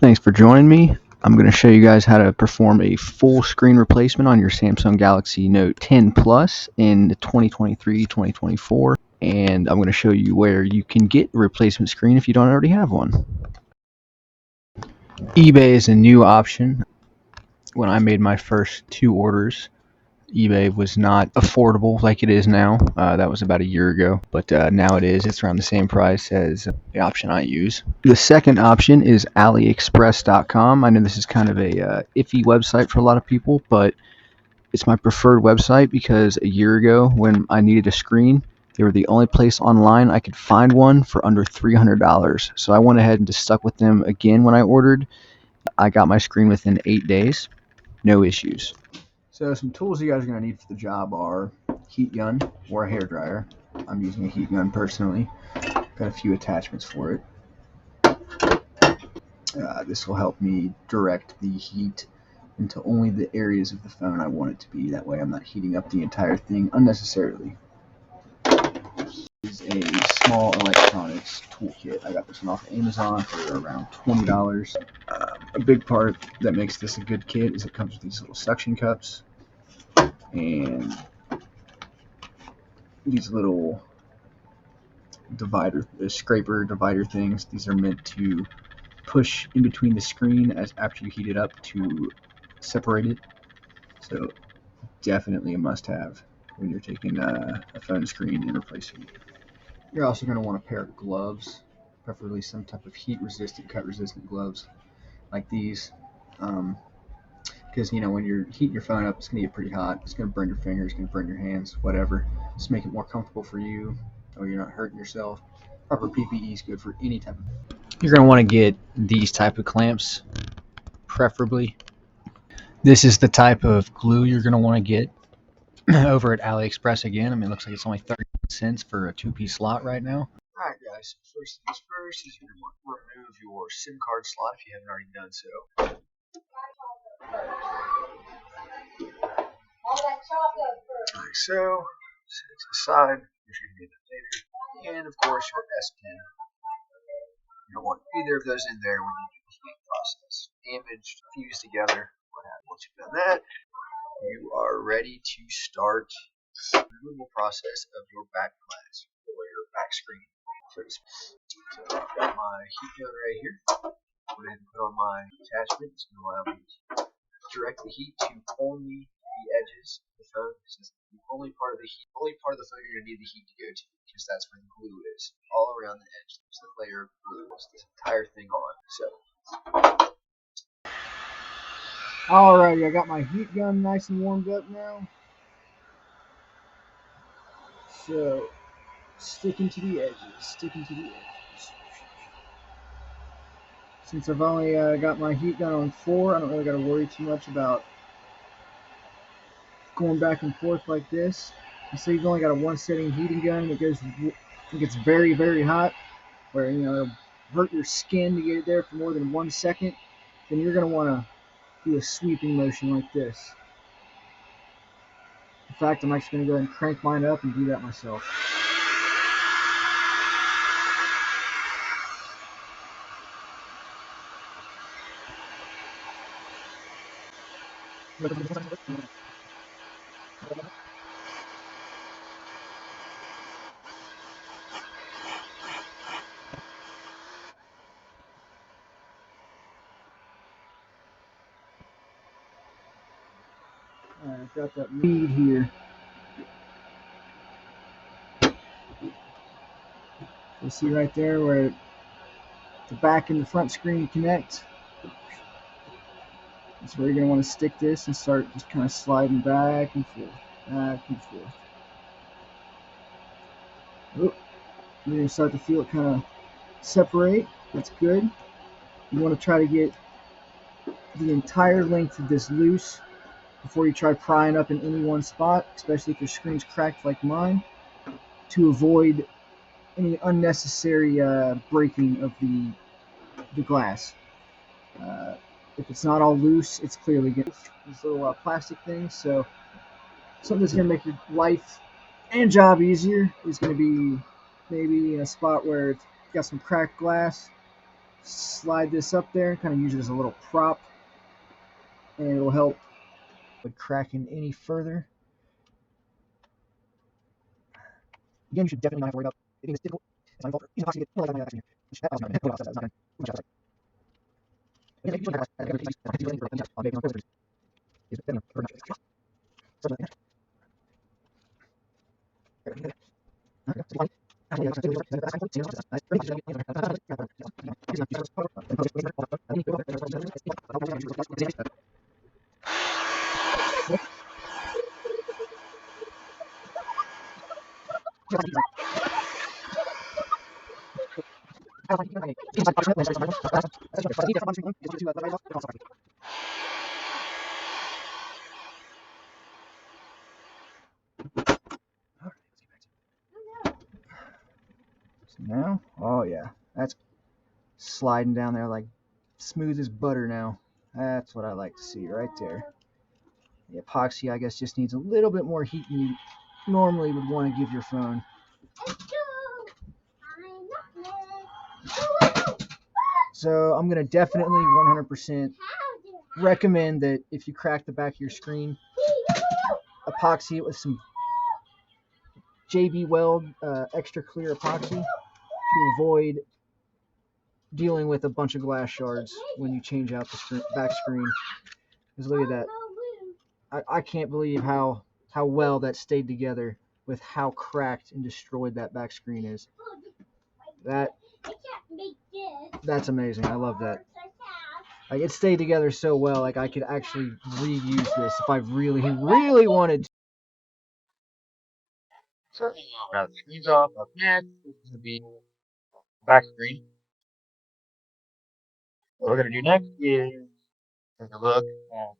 Thanks for joining me. I'm going to show you guys how to perform a full screen replacement on your Samsung Galaxy Note 10 Plus in 2023-2024, and I'm going to show you where you can get a replacement screen if you don't already have one. eBay is a new option. When I made my first 2 orders, eBay was not affordable like it is now. That was about a year ago, but now it is. It's around the same price as the option I use. The second option is AliExpress.com. I know this is kind of a iffy website for a lot of people, but it's my preferred website because a year ago when I needed a screen, they were the only place online I could find one for under $300. So I went ahead and just stuck with them again when I ordered. I got my screen within 8 days. No issues. So some tools you guys are going to need for the job are heat gun or a hair dryer. I'm using a heat gun personally. Got a few attachments for it. This will help me direct the heat into only the areas of the phone I want it to be. That way I'm not heating up the entire thing unnecessarily. This is a small electronics toolkit. I got this one off Amazon for around $20. A big part that makes this a good kit is it comes with these little suction cups and these little scraper divider things. These are meant to push in between the screen as after you heat it up to separate it. So definitely a must-have when you're taking a phone screen and replacing it. You're also going to want a pair of gloves, preferably some type of heat-resistant, cut-resistant gloves like these. Because when you're heating your phone up, it's going to get pretty hot. It's going to burn your fingers, it's going to burn your hands, whatever. Just make it more comfortable for you, or you're not hurting yourself. Proper PPE is good for any type of. You're going to want to get these type of clamps, preferably. This is the type of glue you're going to want to get over at AliExpress again. I mean, it looks like it's only 30 cents for a 2-piece slot right now. Alright guys, first things first is you're going to want to remove your SIM card slot if you haven't already done so. Like so, set it to the side, you're going to get that later. And of course your S Pen. You don't want either of those in there when you do the heating process. Damaged, fused together, what happens. Once you've done that, you are ready to start the removal process of your back glass or your back screen. So I've got my heat gun right here. Go ahead and put on my attachment. It's going to allow me to direct the heat to only the edges of the phone. This is the only part of the phone you're going to need the heat to go to, because that's where the glue is. All around the edge, there's the layer of glue. It's this entire thing on. So. Alrighty, I got my heat gun nice and warmed up now. So, sticking to the edges. Since I've only got my heat gun on 4, I don't really got to worry too much about going back and forth like this. You see, you've only got a 1-setting heating gun. It gets very, very hot, where it'll hurt your skin to get it there for more than 1 second. Then you're going to want to do a sweeping motion like this. In fact, I'm actually going to go ahead and crank mine up and do that myself. Alright, I've got that lead here. You see right there where the back and the front screen connect. That's where you're going to want to stick this and start just kind of sliding back and forth, back and forth. Oh, you're going to start to feel it kind of separate. That's good. You want to try to get the entire length of this loose before you try prying up in any one spot, especially if your screen's cracked like mine, to avoid any unnecessary breaking of the glass. If it's not all loose, it's clearly getting these little plastic things. So something that's going to make your life and job easier is going to be maybe in a spot where it's got some cracked glass. slide this up there, kind of use it as a little prop, and it'll help with cracking any further. Again, you should definitely not have to worry about it being this difficult. It's not your fault. Use epoxy to get more like that here. That's not good. That's not good. Again, you should have Now, oh yeah, that's sliding down there like smooth as butter now. That's what I like to see right there. The epoxy, I guess, just needs a little bit more heat than you normally would want to give your phone. So I'm going to definitely 100% recommend that if you crack the back of your screen, epoxy it with some JB Weld extra clear epoxy to avoid dealing with a bunch of glass shards when you change out the back screen. Because look at that. I can't believe how well that stayed together with how cracked and destroyed that back screen is. That's amazing. I love that. Like it stayed together so well. Like I could actually reuse this if I really wanted to. So now the screen's off. Up next is going to be back screen. What we're going to do next is take a look at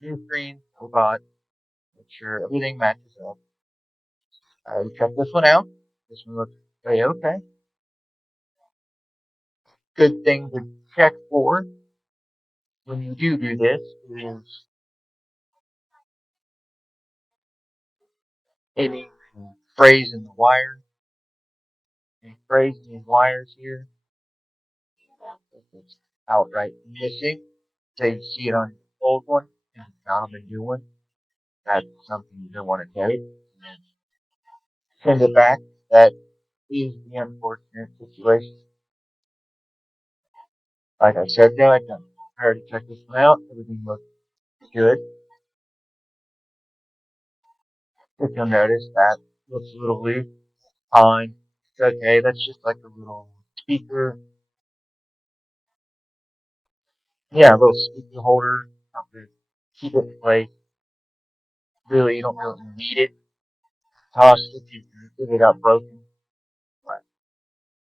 new screen we bought. Make sure everything matches up. Check this one out. This one looks okay. Good thing to check for when you do this is any frays in the wire, any frays in these wires here. If it's outright missing, say you see it on the old one and found the new one, that's something you don't want to take. Send it back. That is the unfortunate situation. Like I said though, I already checked this one out. Everything looks good. If you'll notice that looks a little loose, fine. It's okay. That's just like a little speaker. Yeah, a little speaker holder. To keep it in place. Really, you don't really need it. Toss it if it got broken. But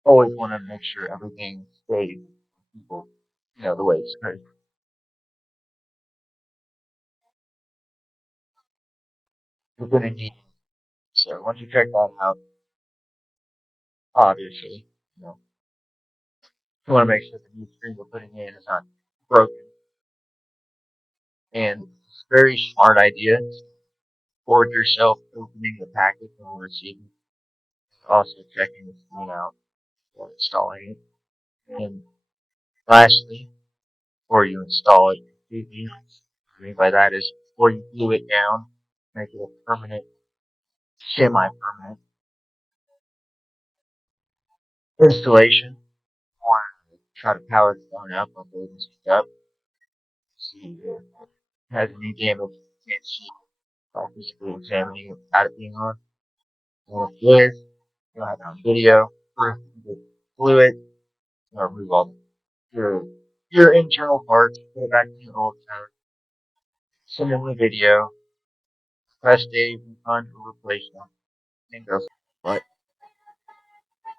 always want to make sure everything stays people, the way it's supposed to. You're gonna need it. So once you check that out, obviously, you know, you want to make sure the new screen we're putting in is not broken. And it's a very smart idea. Forward yourself opening the package and receiving, also checking the screen out before installing it. And lastly, before you install it completely, what I mean by that is before you glue it down, make it a permanent, semi-permanent installation. Or try to power the phone up or boot it up, see if it has any damage. You can't see by physically examining it without it being on. And if it is, you'll have it on video, proof that it fluid, remove all your your internal parts, put it back in your old phone, send them the video, request a refund or replacement, and go. But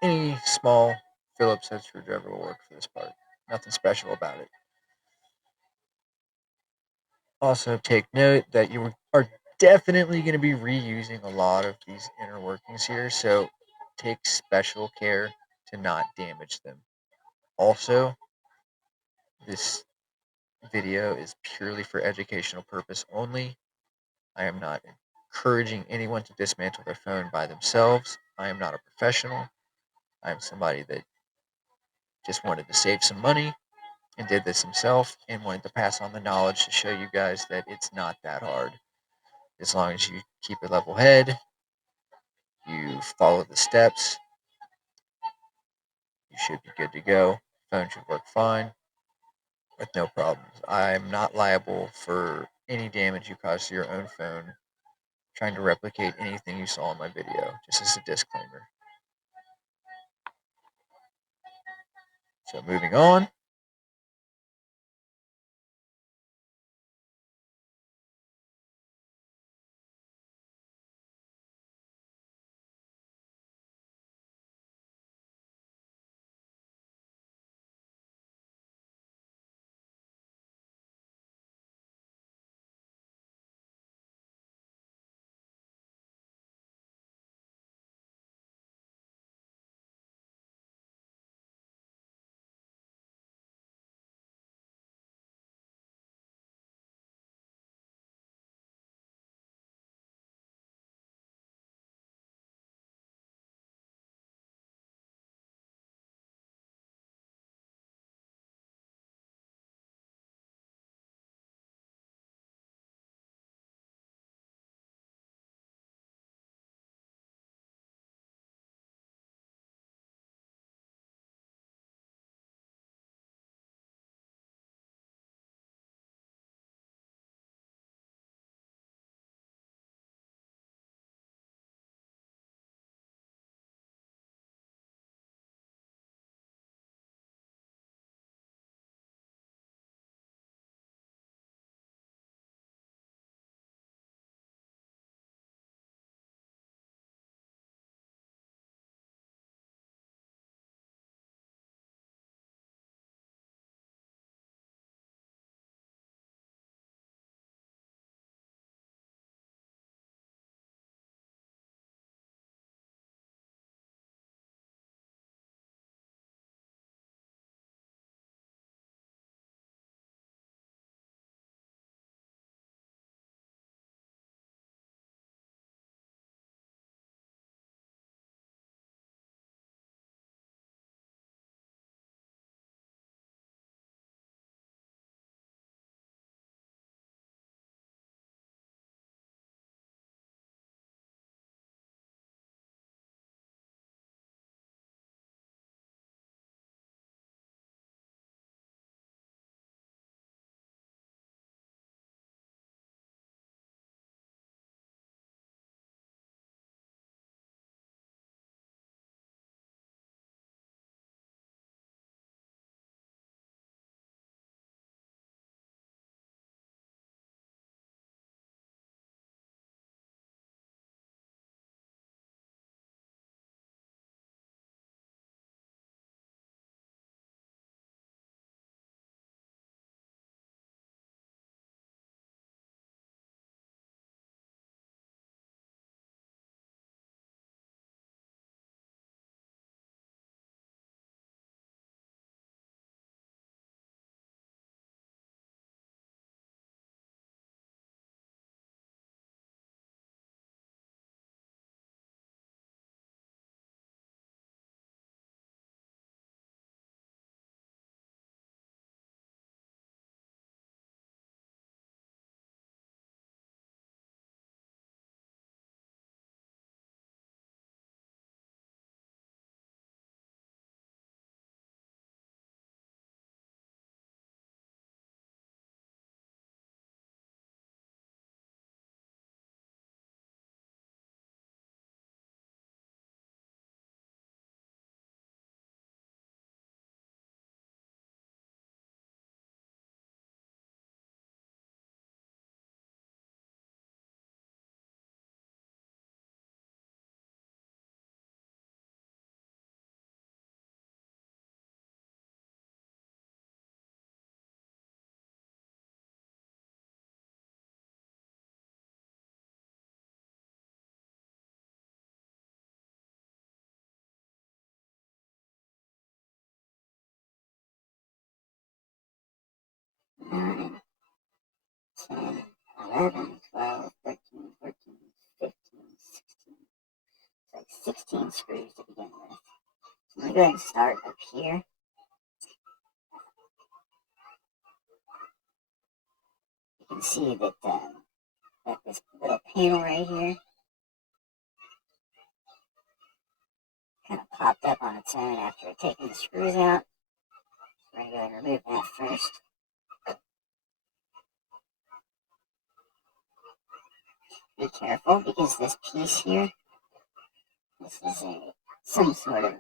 any small Phillips head screwdriver will work for this part. Nothing special about it. Also, take note that you are definitely going to be reusing a lot of these inner workings here, so take special care to not damage them. Also, this video is purely for educational purpose only. I am not encouraging anyone to dismantle their phone by themselves. I am not a professional. I am somebody that just wanted to save some money and did this himself and wanted to pass on the knowledge to show you guys that it's not that hard. As long as you keep a level head, you follow the steps, you should be good to go. Phone should work fine with no problems. I'm not liable for any damage you cause to your own phone trying to replicate anything you saw in my video, just as a disclaimer. So moving on. Nine, 10, 11, 12, 13, 14, 15, 16. It's like 16 screws to begin with. So I'm going to go ahead and start up here can see that this little panel right here kind of popped up on its own after taking the screws out. We're going to go ahead and remove that first. Be careful, because this piece here, this is some sort of,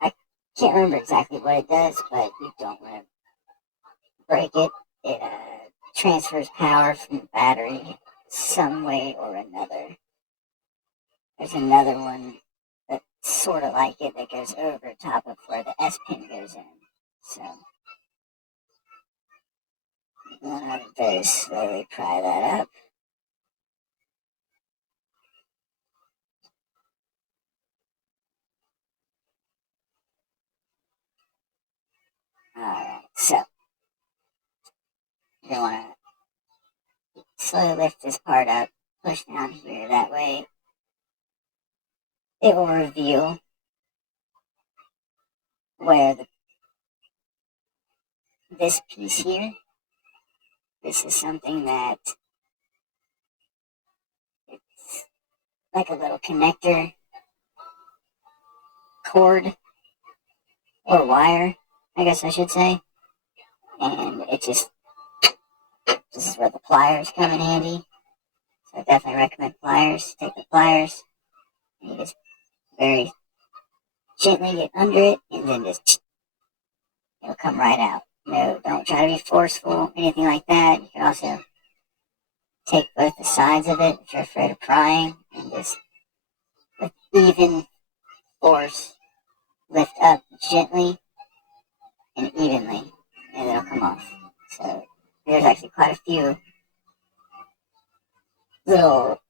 I can't remember exactly what it does, but you don't want to break it. It transfers power from the battery some way or another. There's another one that's sort of like it that goes over top of where the S pin goes in. So, I'm going to very slowly pry that up. Alright, so you want to slowly lift this part up, push down here, that way it will reveal where this piece here, this is something that it's like a little connector cord or wire, I guess I should say, and this is where the pliers come in handy. So I definitely recommend pliers. Take the pliers, and you just very gently get under it, and then just, it'll come right out. No, don't try to be forceful, anything like that. You can also take both the sides of it if you're afraid of prying, and just with even force lift up gently and evenly, and it'll come off. So there's actually quite a few little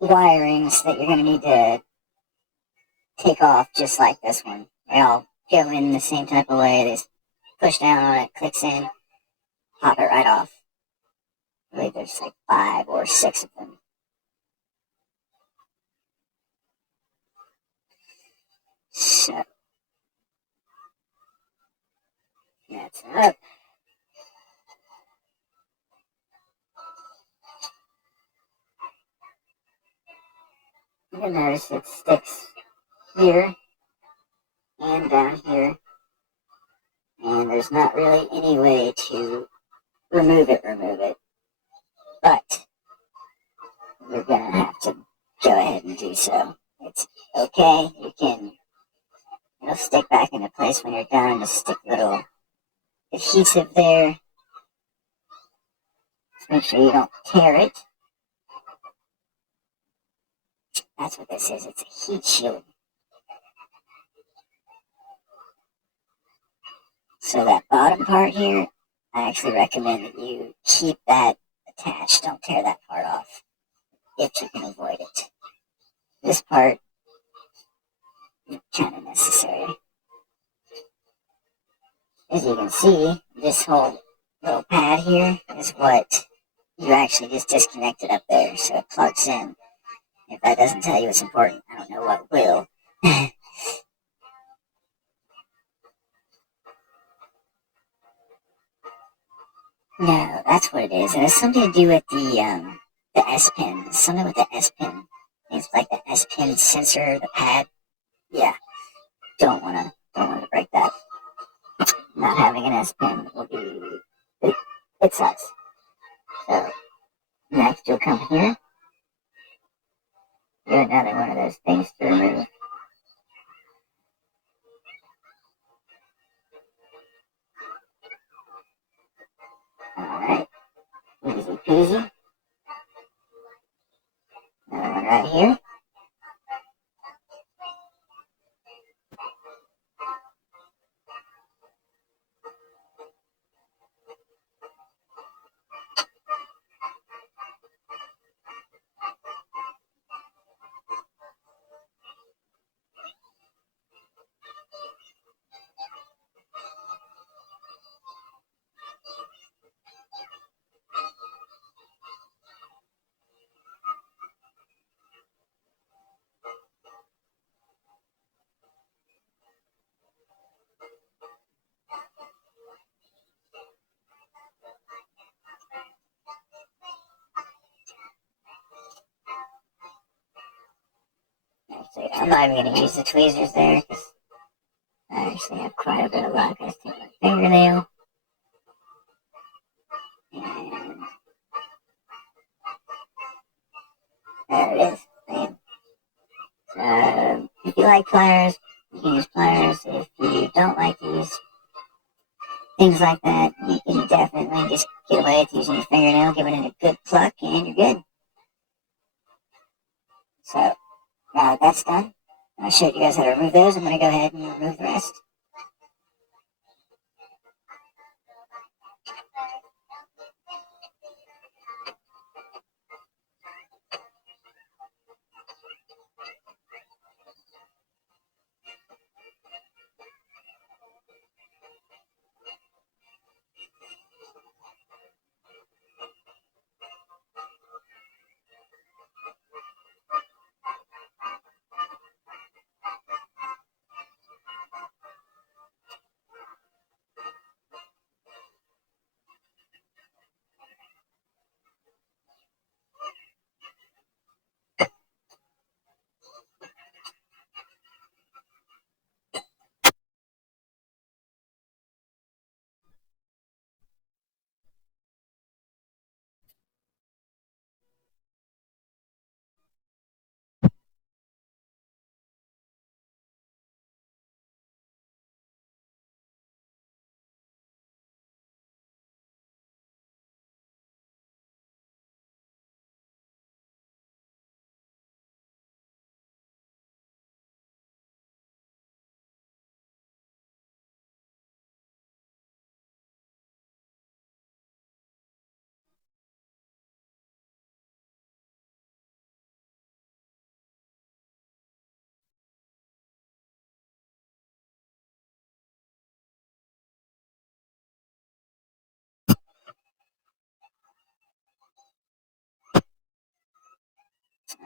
wirings that you're going to need to take off, just like this one. They all go in the same type of way. They just push down on it, clicks in, pop it right off. I believe there's like 5 or 6 of them. So that's up. You can notice it sticks here and down here, and there's not really any way to remove it, but you're gonna have to go ahead and do so. It's okay, it'll stick back into place when you're done. Just stick a little adhesive there. Just make sure you don't tear it. That's what this is, it's a heat shield. So that bottom part here, I actually recommend that you keep that attached. Don't tear that part off if you can avoid it. This part is kind of necessary. As you can see, this whole little pad here is what you actually just disconnected up there, so it plugs in. If that doesn't tell you it's important, I don't know what will. No, that's what it is. It has something to do with the S Pen. Something with the S Pen. It's like the S Pen sensor, the pad. Yeah, don't wanna break that. Not having an S Pen will be it sucks. So next you'll come here. Do another one of those things to remove. Alright. Easy peasy. Another one right here. probably going to use the tweezers there because I actually have quite a bit of luck. I just take my fingernail and there it is. Bam. So if you like pliers, you can use pliers. If you don't like to use things like that, you can definitely just get away with using your fingernail, giving it a good pluck, and you're good. So now that that's done, I showed you guys how to remove those. I'm going to go ahead and remove the rest.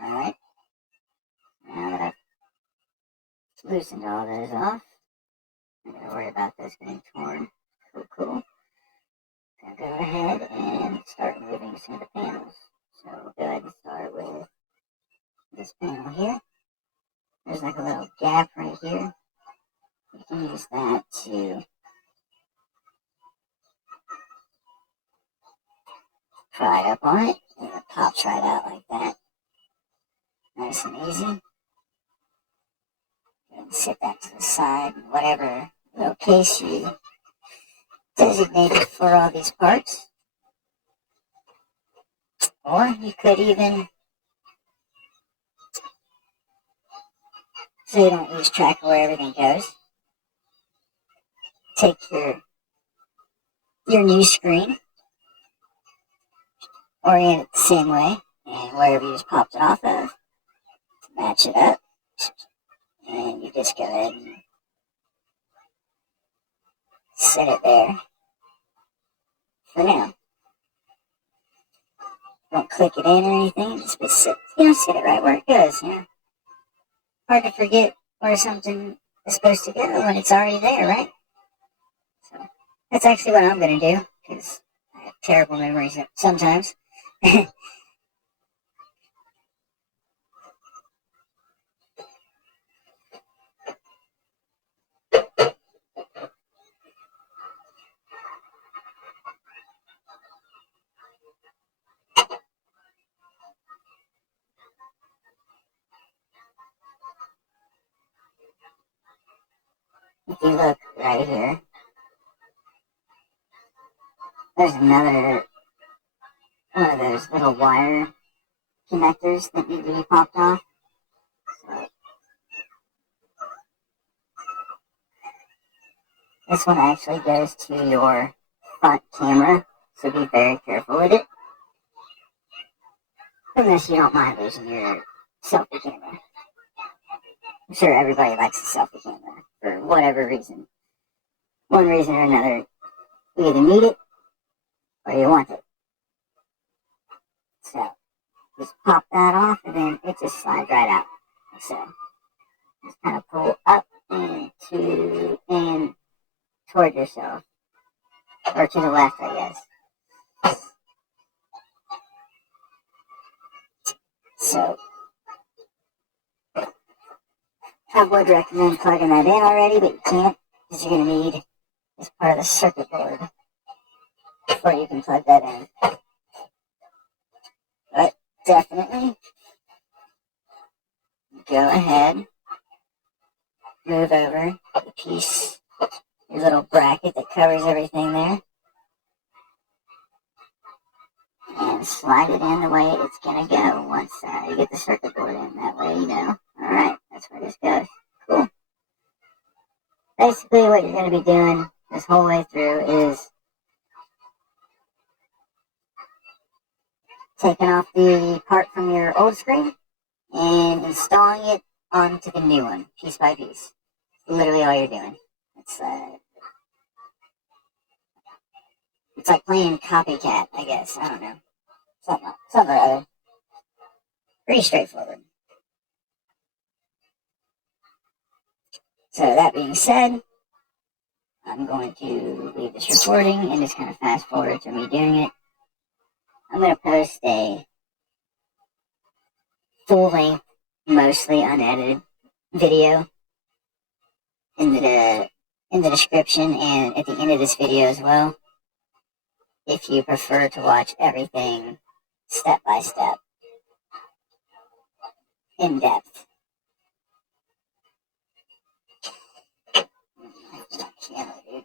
Alright, now that I've loosened all those off, I'm not going to worry about this getting torn. Cool. I'll go ahead and start removing some of the panels. So we'll go ahead and start with this panel here. There's like a little gap right here. You can use that to pry up on it, and it pops right out like that. Nice and easy. And set that to the side, whatever little case you designated for all these parts. Or you could even, so you don't lose track of where everything goes, take your new screen, orient it the same way, and wherever you just popped it off of, match it up, and you just go ahead and set it there for now. Don't click it in or anything, just sit it right where it goes, Hard to forget where something is supposed to go when it's already there, right? So that's actually what I'm going to do, because I have terrible memories sometimes. If you look right here, there's another one of those little wire connectors that need to be popped off. So this one actually goes to your front camera, so be very careful with it. Unless you don't mind losing your selfie camera. I'm sure everybody likes a selfie camera for whatever reason. One reason or another, you either need it or you want it. So just pop that off and then it just slides right out. So just kind of pull up and toward yourself. Or to the left, I guess. So I would recommend plugging that in already, but you can't because you're going to need this part of the circuit board before you can plug that in. But definitely go ahead, move over the piece, your little bracket that covers everything there, and slide it in the way it's going to go once you get the circuit board in. That way you know, alright, that's where this goes. Cool. Basically what you're going to be doing this whole way through is taking off the part from your old screen and installing it onto the new one, piece by piece. Literally all you're doing. It's like playing copycat, I guess. I don't know. Something or other. Pretty straightforward. So that being said, I'm going to leave this recording and just kind of fast forward to me doing it. I'm going to post a full-length, mostly unedited video in the description and at the end of this video as well, if you prefer to watch everything step by step, in depth. Camera, dude.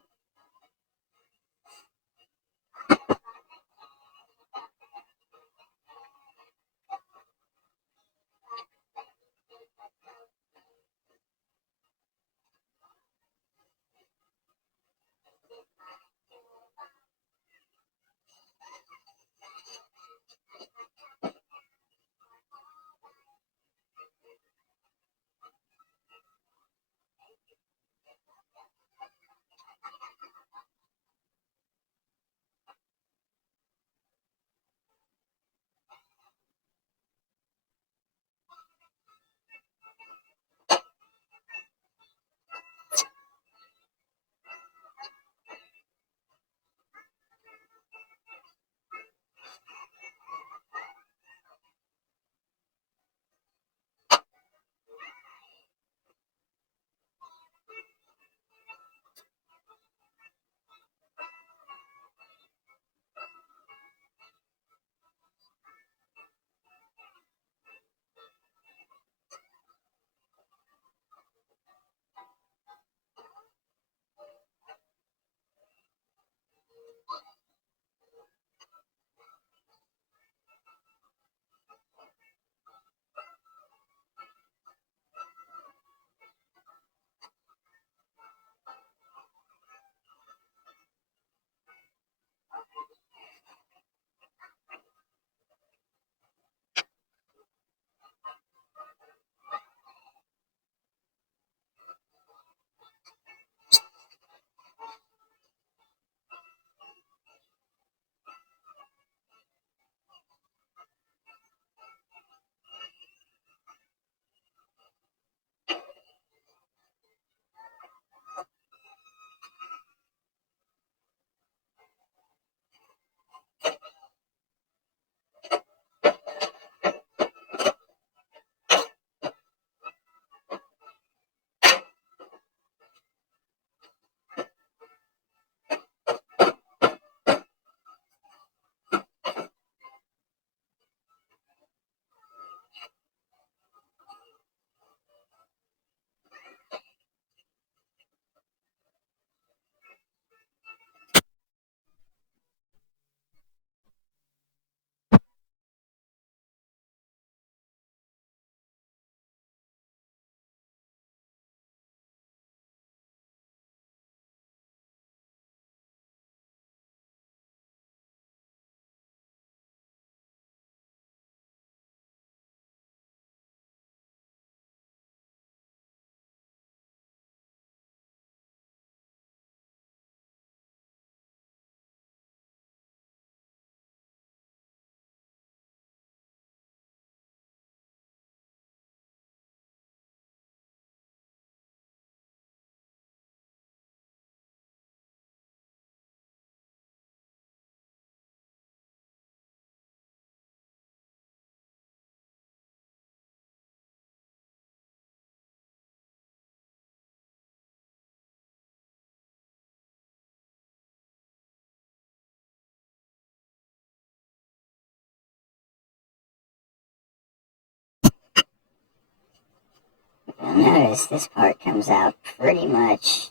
You'll notice this part comes out pretty much,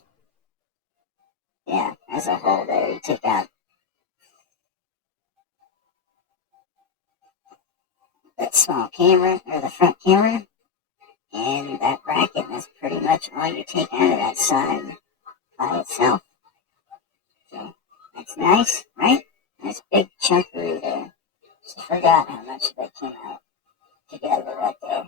yeah, as a whole there. You take out that small camera, or the front camera, and that bracket, and that's pretty much all you take out of that side by itself. So, that's nice, right? Nice big chunkery there. Just forgot how much that came out together right there.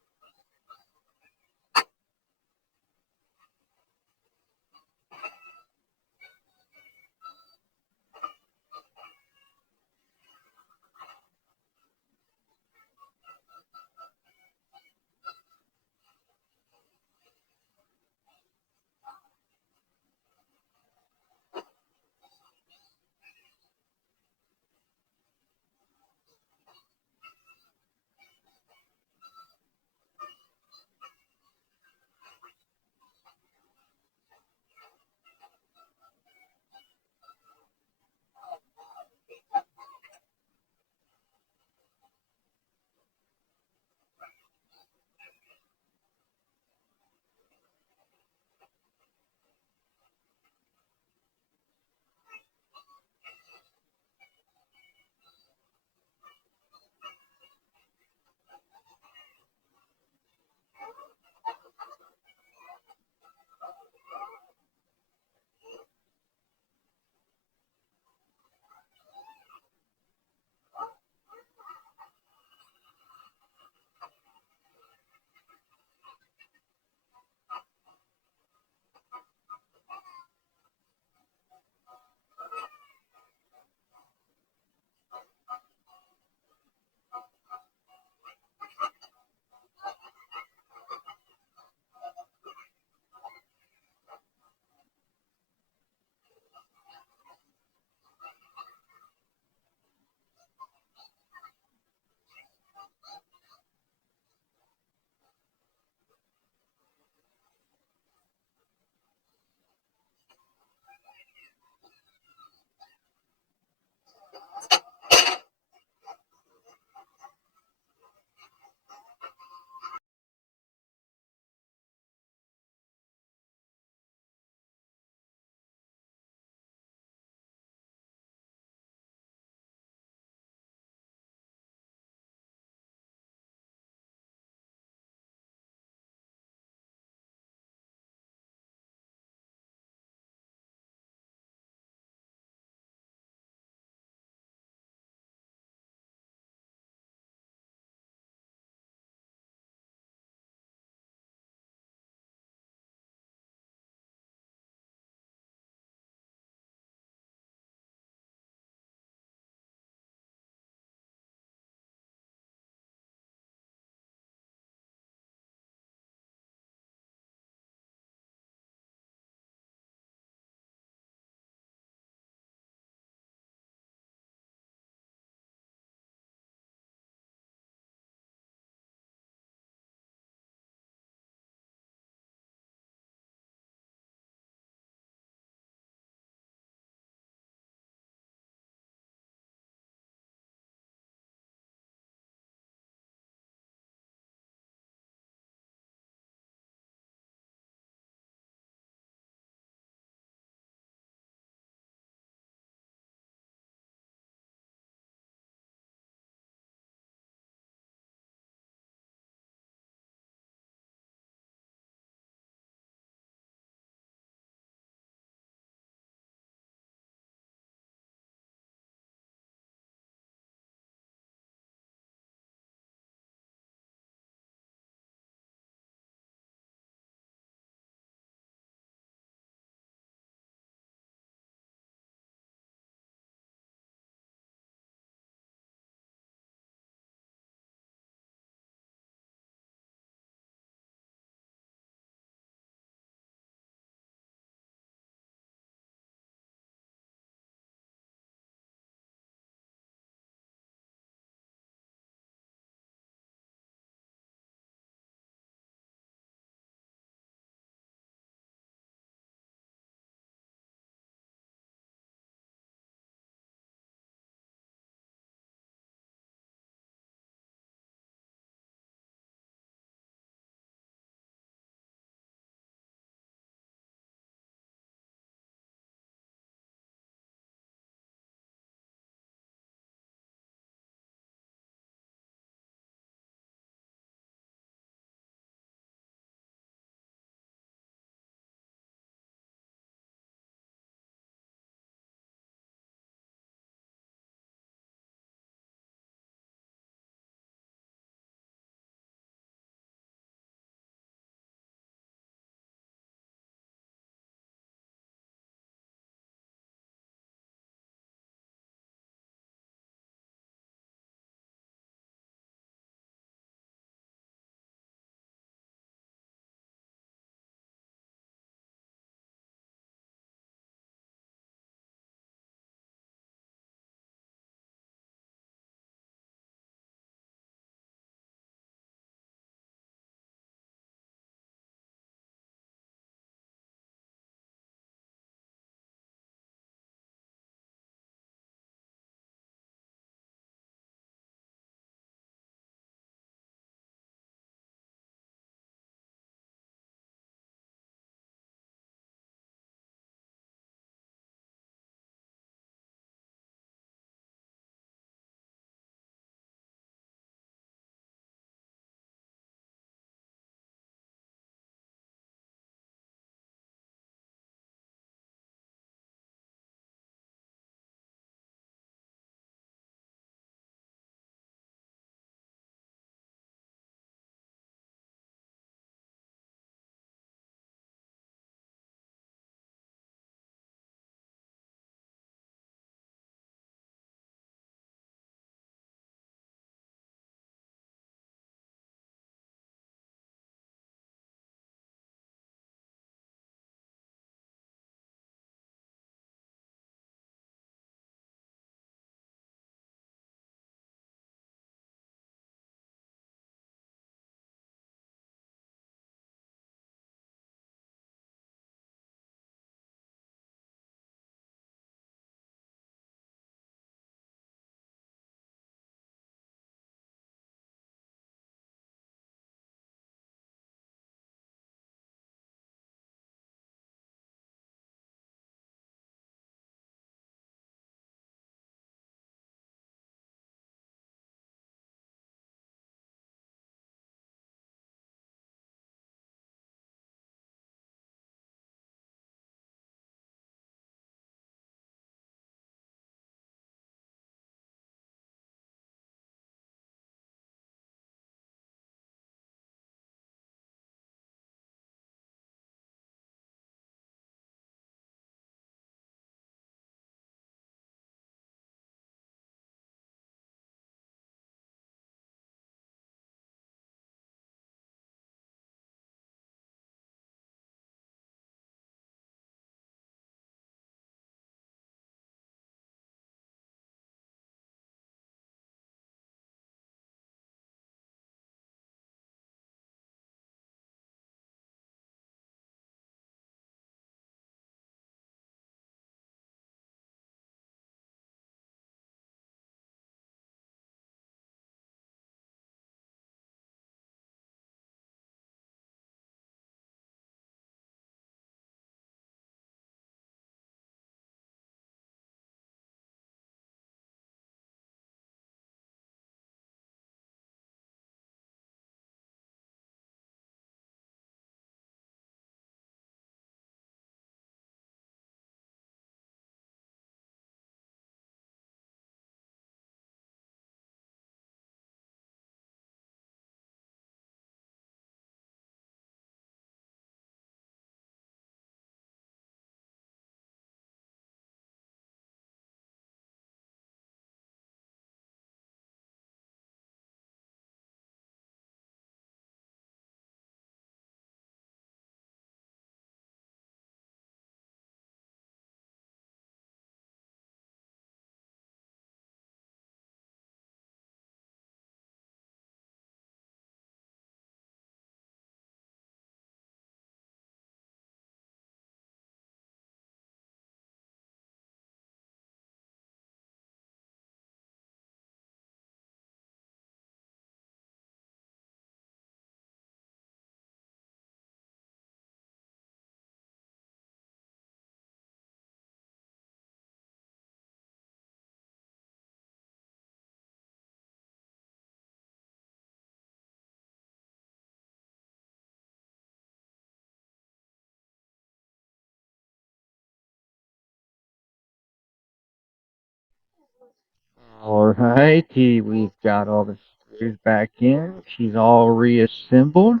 Alrighty, we've got all the screws back in. She's all reassembled.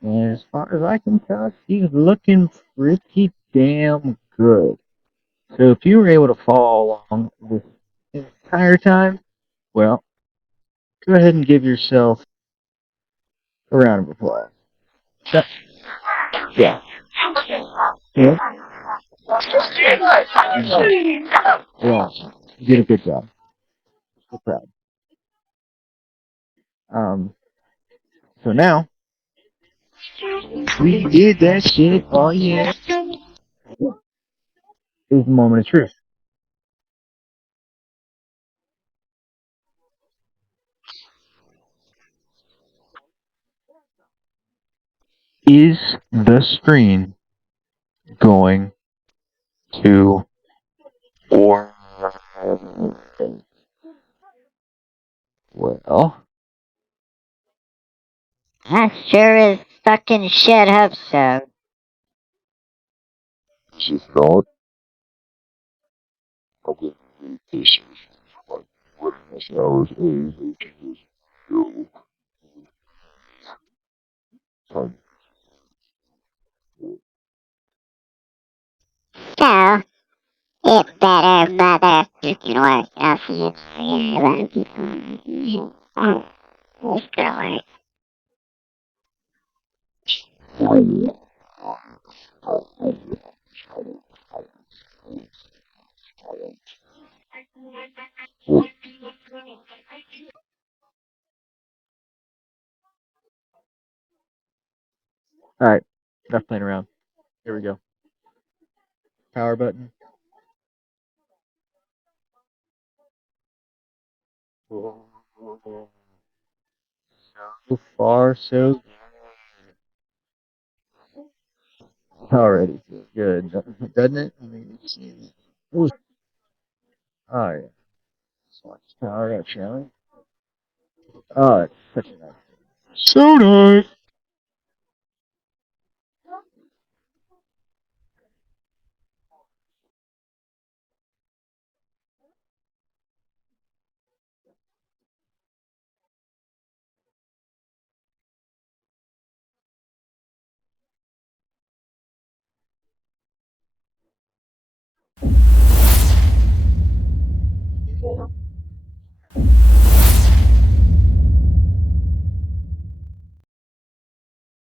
And as far as I can tell, she's looking pretty damn good. So if you were able to follow along this entire time, well, go ahead and give yourself a round of applause. Yeah. Yeah. Yeah. You did a good job. So proud. So now, we did that shit. Oh yeah. Is the moment of truth. Is the screen going to work? Well, I sure as fucking shit hope so. If not, I'll get this like witness hours is go time. So, it better mother fucking work. I'll see you later. It's gonna alright. Enough playing around. Here we go. Power button. So far, so already good, doesn't it? I mean, oh yeah. So let's power up, shall we? Oh, it's such a nice. So nice.